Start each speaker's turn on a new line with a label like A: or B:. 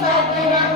A: Bhagavad